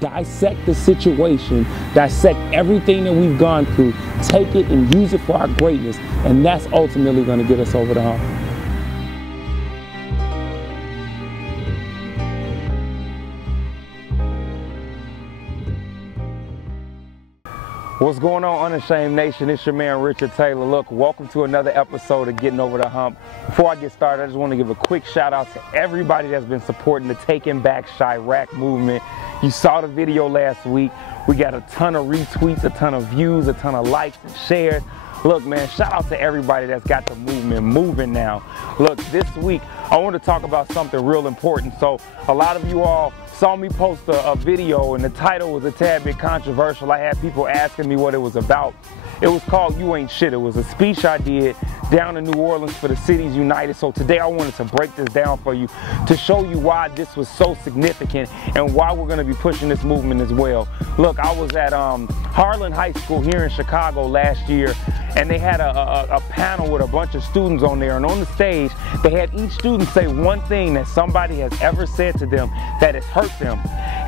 dissect the situation, dissect everything that we've gone through, take it and use it for our greatness, and that's ultimately going to get us over the hump. What's going on, Unashamed Nation? It's your man Richard Taylor. Look, welcome to another episode of Getting Over the Hump. Before I get started, I just want to give a quick shout out to everybody that's been supporting the Taking Back Chi-raq movement. You saw the video last week. We got a ton of retweets, a ton of views, a ton of likes and shares. Look, man, shout out to everybody that's got the movement moving now. Look, this week, I want to talk about something real important. So a lot of you all saw me post a video, and the title was a tad bit controversial. I had people asking me what it was about. It was called You Ain't Shit. It was a speech I did down in New Orleans for the Cities United. So today I wanted to break this down for you to show you why this was so significant and why we're going to be pushing this movement as well. Look, I was at Harlan High School here in Chicago last year, and they had a panel with a bunch of students on there, and on the stage they had each student say one thing that somebody has ever said to them that has hurt them.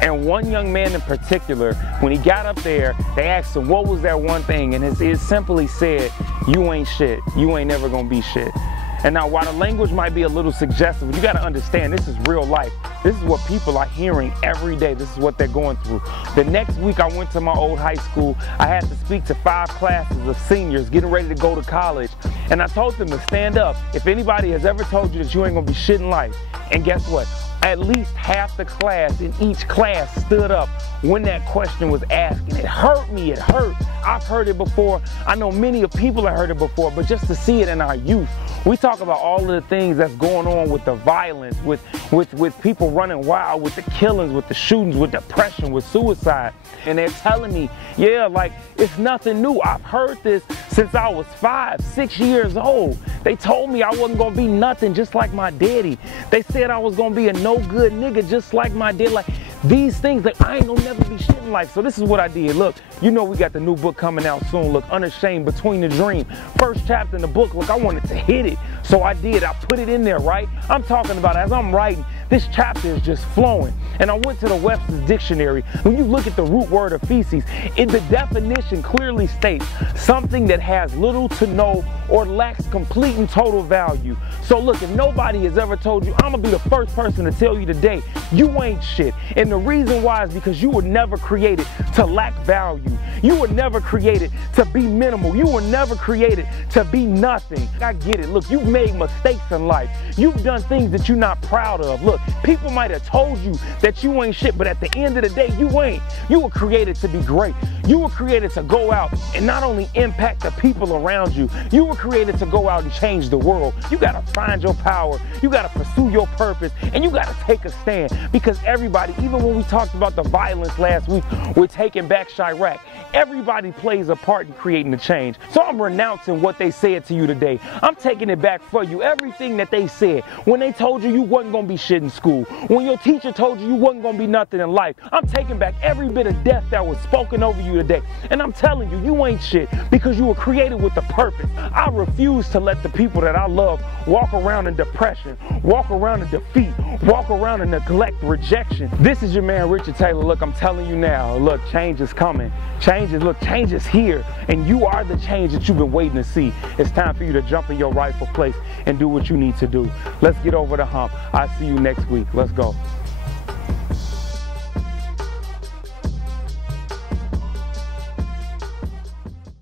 And one young man in particular, when he got up there, they asked him what was that one thing, and it simply said, "You ain't shit. You ain't never gonna be shit." And now, while the language might be a little suggestive, you got to understand this is real life. This is what people are hearing every day. This is what they're going through. The next week, I went to my old high school. I had to speak to 5 classes of seniors getting ready to go to college. And I told them to stand up if anybody has ever told you that you ain't going to be shit in life. And guess what? At least half the class in each class stood up when that question was asked. And it hurt me. It hurt. I've heard it before. I know many of people have heard it before, but just to see it in our youth. We talk about all of the things that's going on with the violence, with people running wild, with the killings, with the shootings, with depression, with suicide. And they're telling me, yeah, like it's nothing new. I've heard this since I was 5, 6 years old. They told me I wasn't gonna be nothing just like my daddy. They said I was gonna be a no good nigga just like my dad. Like these things, like I ain't gonna never be shit in life. So this is what I did. Look, you know we got the new book coming out soon. Look, Unashamed, Between the Dream. First chapter in the book, look, I wanted to hit it. So I did. I put it in there, right? I'm talking about as I'm writing, this chapter is just flowing. And I went to the Webster's Dictionary. When you look at the root word of feces, the definition clearly states something that has little to no or lacks complete and total value. So look, if nobody has ever told you, I'm gonna be the first person to tell you today, you ain't shit. And the reason why is because you were never created to lack value. You were never created to be minimal. You were never created to be nothing. I get it. Look, you've made mistakes in life. You've done things that you're not proud of. Look, people might have told you that you ain't shit, but at the end of the day, you ain't. You were created to be great. You were created to go out and not only impact the people around you, you were created to go out and change the world. You gotta find your power. You gotta pursue your purpose, and you gotta take a stand, because everybody, even when we talked about the violence last week, we're taking back Chi-raq. Everybody plays a part in creating the change. So I'm renouncing what they said to you today. I'm taking it back for you. Everything that they said, when they told you you wasn't gonna be shit in school, when your teacher told you you wasn't gonna be nothing in life, I'm taking back every bit of death that was spoken over you today. And I'm telling you, you ain't shit because you were created with a purpose. I refuse to let the people that I love walk around in depression, walk around in defeat, walk around in neglect, rejection. This is your man Richard Taylor. Look, I'm telling you now, look, change is coming. Change is here, and you are the change that you've been waiting to see. It's time for you to jump in your rightful place and do what you need to do. Let's get over the hump. I'll see you next week. Let's go.